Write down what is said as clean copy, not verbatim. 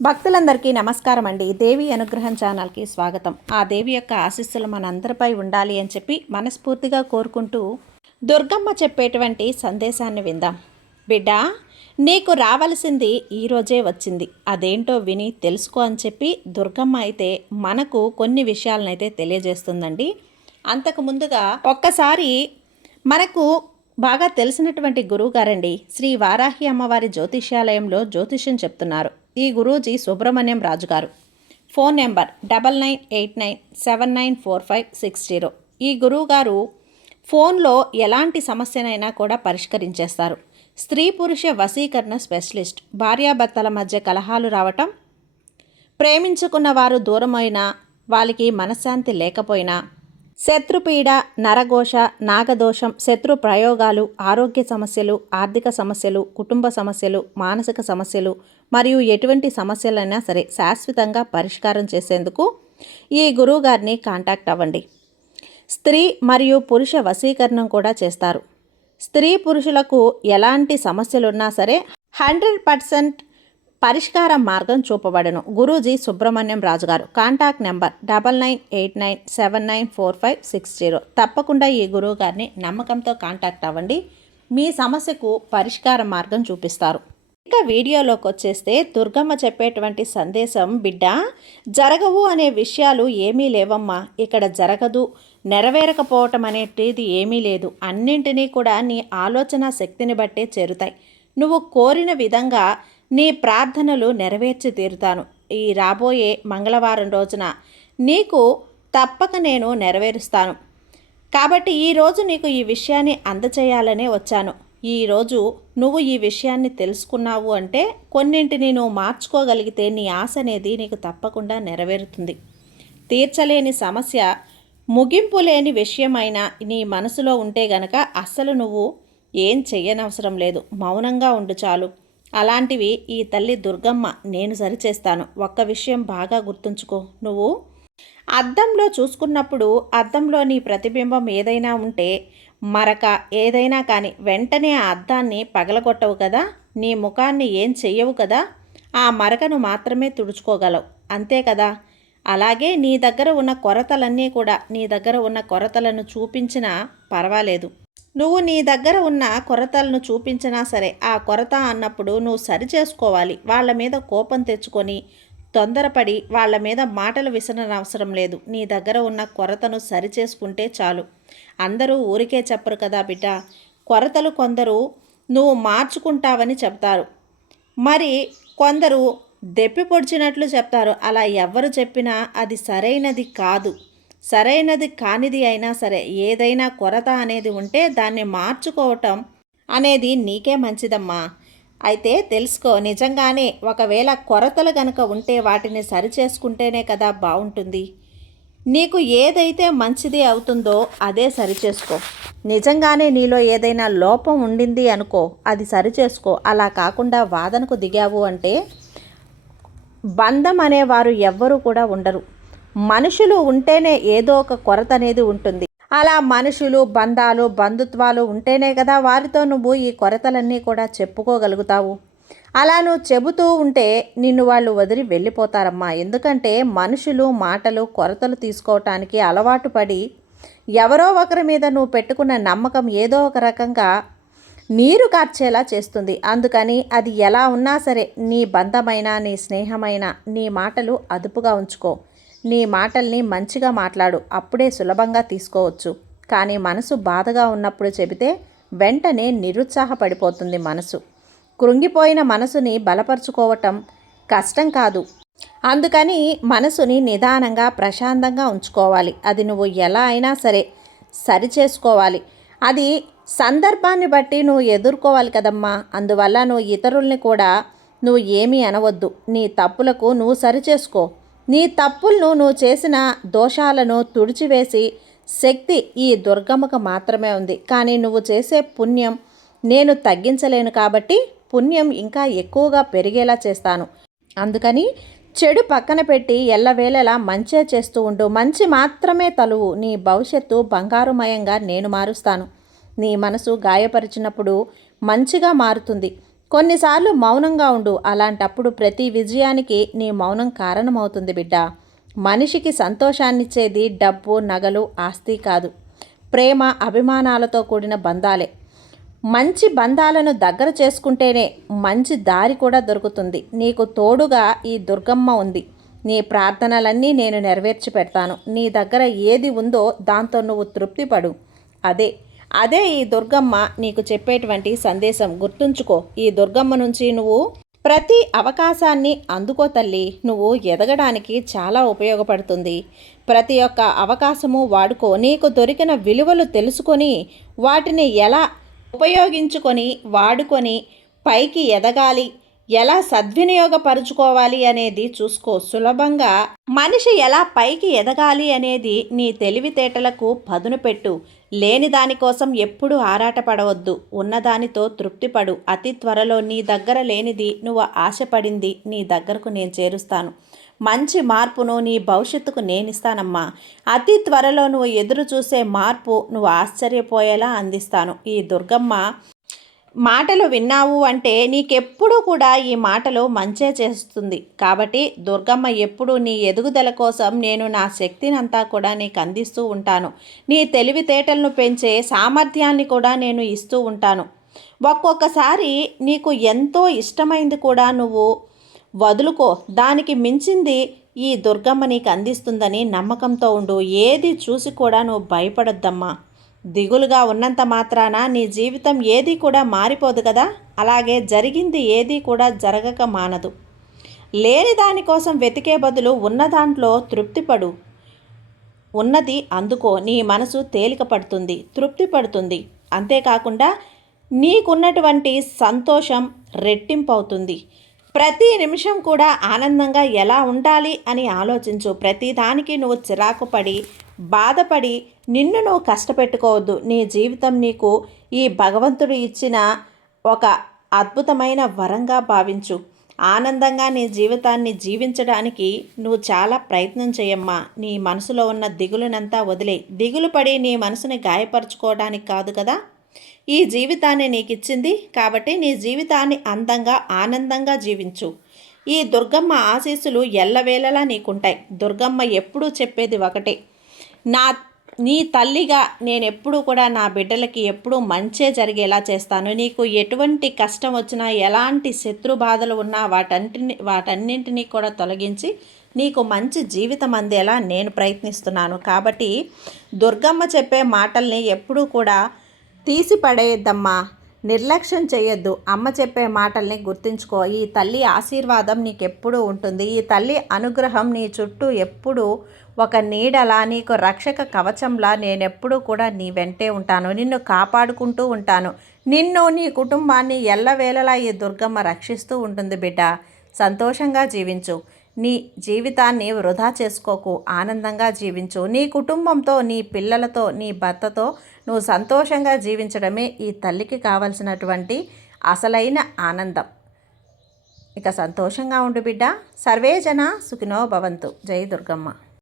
భక్తులందరికీ నమస్కారం అండి. దేవి అనుగ్రహం ఛానల్కి స్వాగతం. ఆ దేవి యొక్క ఆశీస్సులు మనందరిపై ఉండాలి అని చెప్పి మనస్ఫూర్తిగా కోరుకుంటూ దుర్గమ్మ చెప్పేటువంటి సందేశాన్ని విందాం. బిడ్డ, నీకు రావలసింది ఈరోజే వచ్చింది, అదేంటో విని తెలుసుకో అని చెప్పి దుర్గమ్మ అయితే మనకు కొన్ని విషయాలనైతే తెలియజేస్తుందండి. అంతకు ముందుగా ఒక్కసారి మనకు బాగా తెలిసినటువంటి గురువుగారండి శ్రీ వారాహి అమ్మవారి జ్యోతిష్యాలయంలో జ్యోతిష్యం చెప్తున్నారు. ఈ గురూజీ సుబ్రహ్మణ్యం రాజు గారు. Phone number 9989794560. ఈ గురువుగారు ఫోన్లో ఎలాంటి సమస్యనైనా కూడా పరిష్కరించేస్తారు. స్త్రీ పురుష వశీకరణ స్పెషలిస్ట్. భార్యాభర్తల మధ్య కలహాలు రావటం, ప్రేమించుకున్న వారు దూరమైనా, వాళ్ళకి మనశ్శాంతి లేకపోయినా, శత్రుపీడ, నరఘోష, నాగదోషం, శత్రు ప్రయోగాలు, ఆరోగ్య సమస్యలు, ఆర్థిక సమస్యలు, కుటుంబ సమస్యలు, మానసిక సమస్యలు మరియు ఎటువంటి సమస్యలైనా సరే శాశ్వతంగా పరిష్కారం చేసేందుకు ఈ గురువుగారిని కాంటాక్ట్ అవ్వండి. స్త్రీ మరియు పురుష వశీకరణం కూడా చేస్తారు. స్త్రీ పురుషులకు ఎలాంటి సమస్యలున్నా సరే 100% పరిష్కార మార్గం చూపబడను. గురూజీ సుబ్రహ్మణ్యం రాజు గారు. Contact number 9989794560. తప్పకుండా ఈ గురువు గారిని నమ్మకంతో కాంటాక్ట్ అవ్వండి. మీ సమస్యకు పరిష్కార మార్గం చూపిస్తారు. ఇక వీడియోలోకి వచ్చేస్తే దుర్గమ్మ చెప్పేటువంటి సందేశం, బిడ్డ, జరగవు అనే విషయాలు ఏమీ లేవమ్మా. ఇక్కడ జరగదు, నెరవేరకపోవటం అనేటిది ఏమీ లేదు. అన్నింటినీ కూడా నీ ఆలోచన శక్తిని బట్టే చేరుతాయి. నువ్వు కోరిన విధంగా నీ ప్రార్థనలు నెరవేర్చి తీరుతాను. ఈ రాబోయే మంగళవారం రోజున నీకు తప్పక నేను నెరవేరుస్తాను. కాబట్టి ఈరోజు నీకు ఈ విషయాన్ని అందచేయాలనే వచ్చాను. ఈరోజు నువ్వు ఈ విషయాన్ని తెలుసుకున్నావు అంటే కొన్నింటిని నువ్వు మార్చుకోగలిగితే నీ ఆశ అనేది నీకు తప్పకుండా నెరవేరుతుంది. తీర్చలేని సమస్య, ముగింపు లేని విషయమైనా నీ మనసులో ఉంటే గనక అస్సలు నువ్వు ఏం చెయ్యనవసరం లేదు. మౌనంగా ఉండు చాలు. అలాంటివి ఈ తల్లి దుర్గమ్మ నేను సరిచేస్తాను. ఒక్క విషయం బాగా గుర్తుంచుకో. నువ్వు అద్దంలో చూసుకున్నప్పుడు అద్దంలో నీ ప్రతిబింబం ఏదైనా ఉంటే, మరక ఏదైనా కానీ వెంటనే ఆ అద్దాన్ని పగలగొట్టవు కదా, నీ ముఖాన్ని ఏం చెయ్యవు కదా, ఆ మరకను మాత్రమే తుడుచుకోగలవు, అంతే కదా. అలాగే నీ దగ్గర ఉన్న కొరతలన్నీ కూడా, నీ దగ్గర ఉన్న కొరతలను చూపించినా పర్వాలేదు. నువ్వు నీ దగ్గర ఉన్న కొరతలను చూపించినా సరే ఆ కొరత అన్నప్పుడు నువ్వు సరిచేసుకోవాలి. వాళ్ళ మీద కోపం తెచ్చుకొని తొందరపడి వాళ్ళ మీద మాటలు విసరనవసరం లేదు. నీ దగ్గర ఉన్న కొరతను సరిచేసుకుంటే చాలు. అందరూ ఊరికే చెప్పరు కదా బిడ్డ. కొరతలు కొందరు నువ్వు మార్చుకుంటావని చెప్తారు, మరి కొందరు దెప్పి పొడిచినట్లు చెప్తారు. అలా ఎవరు చెప్పినా అది సరైనది కాదు. సరైనది కానిది అయినా సరే ఏదైనా కొరత అనేది ఉంటే దాన్ని మార్చుకోవటం అనేది నీకే మంచిదమ్మా. అయితే తెలుసుకో, నిజంగానే ఒకవేళ కొరతలు గనక ఉంటే వాటిని సరిచేసుకుంటేనే కదా బాగుంటుంది. నీకు ఏదైతే మంచిది అవుతుందో అదే సరిచేసుకో. నిజంగానే నీలో ఏదైనా లోపం ఉండింది అనుకో, అది సరిచేసుకో. అలా కాకుండా వాదనకు దిగావు అంటే బంధం అనేవారు ఎవ్వరూ కూడా ఉండరు. మనుషులు ఉంటేనే ఏదో ఒక కొరత అనేది ఉంటుంది. అలా మనుషులు, బంధాలు, బంధుత్వాలు ఉంటేనే కదా వారితో నువ్వు ఈ కొరతలన్నీ కూడా చెప్పుకోగలుగుతావు. అలా నువ్వు చెబుతూ ఉంటే నిన్ను వాళ్ళు వదిలి వెళ్ళిపోతారమ్మా. ఎందుకంటే మనుషులు మాటలు కొరతలు తీసుకోవటానికి అలవాటు పడి ఎవరో ఒకరి మీద నువ్వు పెట్టుకున్న నమ్మకం ఏదో ఒక రకంగా నీరు కార్చేలా చేస్తుంది. అందుకని అది ఎలా ఉన్నా సరే నీ బంధమైనా నీ స్నేహమైనా నీ మాటలు అదుపుగా ఉంచుకో. నీ మాటల్ని మంచిగా మాట్లాడు, అప్పుడే సులభంగా తీసుకోవచ్చు. కానీ మనసు బాధగా ఉన్నప్పుడు చెబితే వెంటనే నిరుత్సాహపడిపోతుంది మనసు. కృంగిపోయిన మనసుని బలపరుచుకోవటం కష్టం కాదు. అందుకని మనసుని నిదానంగా ప్రశాంతంగా ఉంచుకోవాలి. అది నువ్వు ఎలా అయినా సరే సరిచేసుకోవాలి. అది సందర్భాన్ని బట్టి నువ్వు ఎదుర్కోవాలి కదమ్మా. అందువల్ల నువ్వు ఇతరుల్ని కూడా నువ్వు ఏమీ అనవద్దు. నీ తప్పులకు నువ్వు సరిచేసుకో. నీ తప్పులను నువ్వు చేసిన దోషాలను తుడిచివేసి శక్తి ఈ దుర్గమ్మకు మాత్రమే ఉంది. కానీ నువ్వు చేసే పుణ్యం నేను తగ్గించలేను కాబట్టి పుణ్యం ఇంకా ఎక్కువగా పెరిగేలా చేస్తాను. అందుకని చెడు పక్కన పెట్టి ఎల్లవేళలా మంచే చేస్తూ ఉండు. మంచి మాత్రమే తలువు. నీ భవిష్యత్తు బంగారుమయంగా నేను మారుస్తాను. నీ మనసు గాయపరిచినప్పుడు మంచిగా మారుతుంది. కొన్నిసార్లు మౌనంగా ఉండు. అలాంటప్పుడు ప్రతి విజయానికి నీ మౌనం కారణమవుతుంది బిడ్డ. మనిషికి సంతోషాన్నిచ్చేది డబ్బు, నగలు, ఆస్తి కాదు, ప్రేమ, అభిమానాలతో కూడిన బంధాలే. మంచి బంధాలను దగ్గర చేసుకుంటేనే మంచి దారి కూడా దొరుకుతుంది. నీకు తోడుగా ఈ దుర్గమ్మ ఉంది. నీ ప్రార్థనలన్నీ నేను నెరవేర్చి పెడతాను. నీ దగ్గర ఏది ఉందో దాంతో నువ్వు తృప్తిపడు. అదే అదే ఈ దుర్గమ్మ నీకు చెప్పేటువంటి సందేశం. గుర్తుంచుకో, ఈ దుర్గమ్మ నుంచి నువ్వు ప్రతి అవకాశాన్ని అందుకో తల్లి. నువ్వు ఎదగడానికి చాలా ఉపయోగపడుతుంది. ప్రతి ఒక్క అవకాశము వాడుకో. నీకు దొరికిన విలువలు తెలుసుకొని వాటిని ఎలా ఉపయోగించుకొని వాడుకొని పైకి ఎదగాలి, ఎలా సద్వినియోగపరుచుకోవాలి అనేది చూసుకో. సులభంగా మనిషి ఎలా పైకి ఎదగాలి అనేది నీ తెలివితేటలకు పదును పెట్టు. లేని దానికోసం ఎప్పుడూ ఆరాటపడవద్దు. ఉన్నదానితో తృప్తిపడు. అతి త్వరలో నీ దగ్గర లేనిది, నువ్వు ఆశపడింది నీ దగ్గరకు నేను చేరుస్తాను. మంచి మార్పును నీ భవిష్యత్తుకు నేనిస్తానమ్మా. అతి త్వరలో నువ్వు ఎదురు చూసే మార్పు నువ్వు ఆశ్చర్యపోయేలా అందిస్తాను. ఈ దుర్గమ్మ మాటలు విన్నావు అంటే నీకెప్పుడూ కూడా ఈ మాటలు మంచే చేస్తుంది. కాబట్టి దుర్గమ్మ ఎప్పుడు నీ ఎదుగుదల కోసం నేను నా శక్తినంతా కూడా నీకు అందిస్తూ ఉంటాను. నీ తెలివితేటలను పెంచే సామర్థ్యాన్ని కూడా నేను ఇస్తూ ఉంటాను. ఒక్కొక్కసారి నీకు ఎంతో ఇష్టమైంది కూడా నువ్వు వదులుకో. దానికి మించింది ఈ దుర్గమ్మ నీకు అందిస్తుందని నమ్మకంతో ఉండు. ఏది చూసి కూడా నువ్వు భయపడొద్దమ్మా. దిగులుగా ఉన్నంత మాత్రాన నీ జీవితం ఏది కూడా మారిపోదు కదా. అలాగే జరిగింది ఏది కూడా జరగక మానదు. లేని దానికోసం వెతికే బదులు ఉన్న దాంట్లో తృప్తిపడు. ఉన్నది అందుకో. నీ మనసు తేలిక పడుతుంది, తృప్తి పడుతుంది. అంతేకాకుండా నీకున్నటువంటి సంతోషం రెట్టింపు అవుతుంది. ప్రతి నిమిషం కూడా ఆనందంగా ఎలా ఉండాలి అని ఆలోచించు. ప్రతిదానికి నువ్వు చిరాకు పడి బాధపడి నిన్ను నువ్వు కష్టపెట్టుకోవద్దు. నీ జీవితం నీకు ఈ భగవంతుడు ఇచ్చిన ఒక అద్భుతమైన వరంగా భావించు. ఆనందంగా నీ జీవితాన్ని జీవించడానికి నువ్వు చాలా ప్రయత్నం చేయమ్మా. నీ మనసులో ఉన్న దిగులునంతా వదిలే. దిగులు పడి నీ మనసుని గాయపరచుకోవడానికి కాదు కదా ఈ జీవితాన్ని నీకు ఇచ్చింది. కాబట్టి నీ జీవితాన్ని అందంగా ఆనందంగా జీవించు. ఈ దుర్గమ్మ ఆశీస్సులు ఎల్లవేళలా నీకుంటాయి. దుర్గమ్మ ఎప్పుడూ చెప్పేది ఒకటే, నీ తల్లిగా నేను ఎప్పుడూ కూడా నా బిడ్డలకి ఎప్పుడూ మంచే జరిగేలా చేస్తాను. నీకు ఎటువంటి కష్టం వచ్చినా, ఎలాంటి శత్రు బాధలు ఉన్నా వాటన్నింటినీ కూడా తొలగించి నీకు మంచి జీవితం అందేలా నేను ప్రయత్నిస్తున్నాను. కాబట్టి దుర్గమ్మ చెప్పే మాటల్ని ఎప్పుడూ కూడా తీసి పడేయద్దమ్మా. నిర్లక్ష్యం చేయొద్దు. అమ్మ చెప్పే మాటల్ని గుర్తుంచుకో. ఈ తల్లి ఆశీర్వాదం నీకెప్పుడూ ఉంటుంది. ఈ తల్లి అనుగ్రహం నీ చుట్టూ ఎప్పుడూ ఒక నీడలా, నీకు రక్షక కవచంలా నేనెప్పుడూ కూడా నీ వెంటే ఉంటాను. నిన్ను కాపాడుకుంటూ ఉంటాను. నిన్ను, నీ కుటుంబాన్ని ఎల్లవేళలా ఈ దుర్గమ్మ రక్షిస్తూ ఉంటుంది బిడ్డ. సంతోషంగా జీవించు. నీ జీవితాన్ని వృధా చేసుకోకు. ఆనందంగా జీవించు. నీ కుటుంబంతో, నీ పిల్లలతో, నీ భర్తతో నువ్వు సంతోషంగా జీవించడమే ఈ తల్లికి కావలసినటువంటి అసలైన ఆనందం. ఇక సంతోషంగా ఉండు బిడ్డ. సర్వే జన సుఖినో భవంతు. జై దుర్గమ్మ.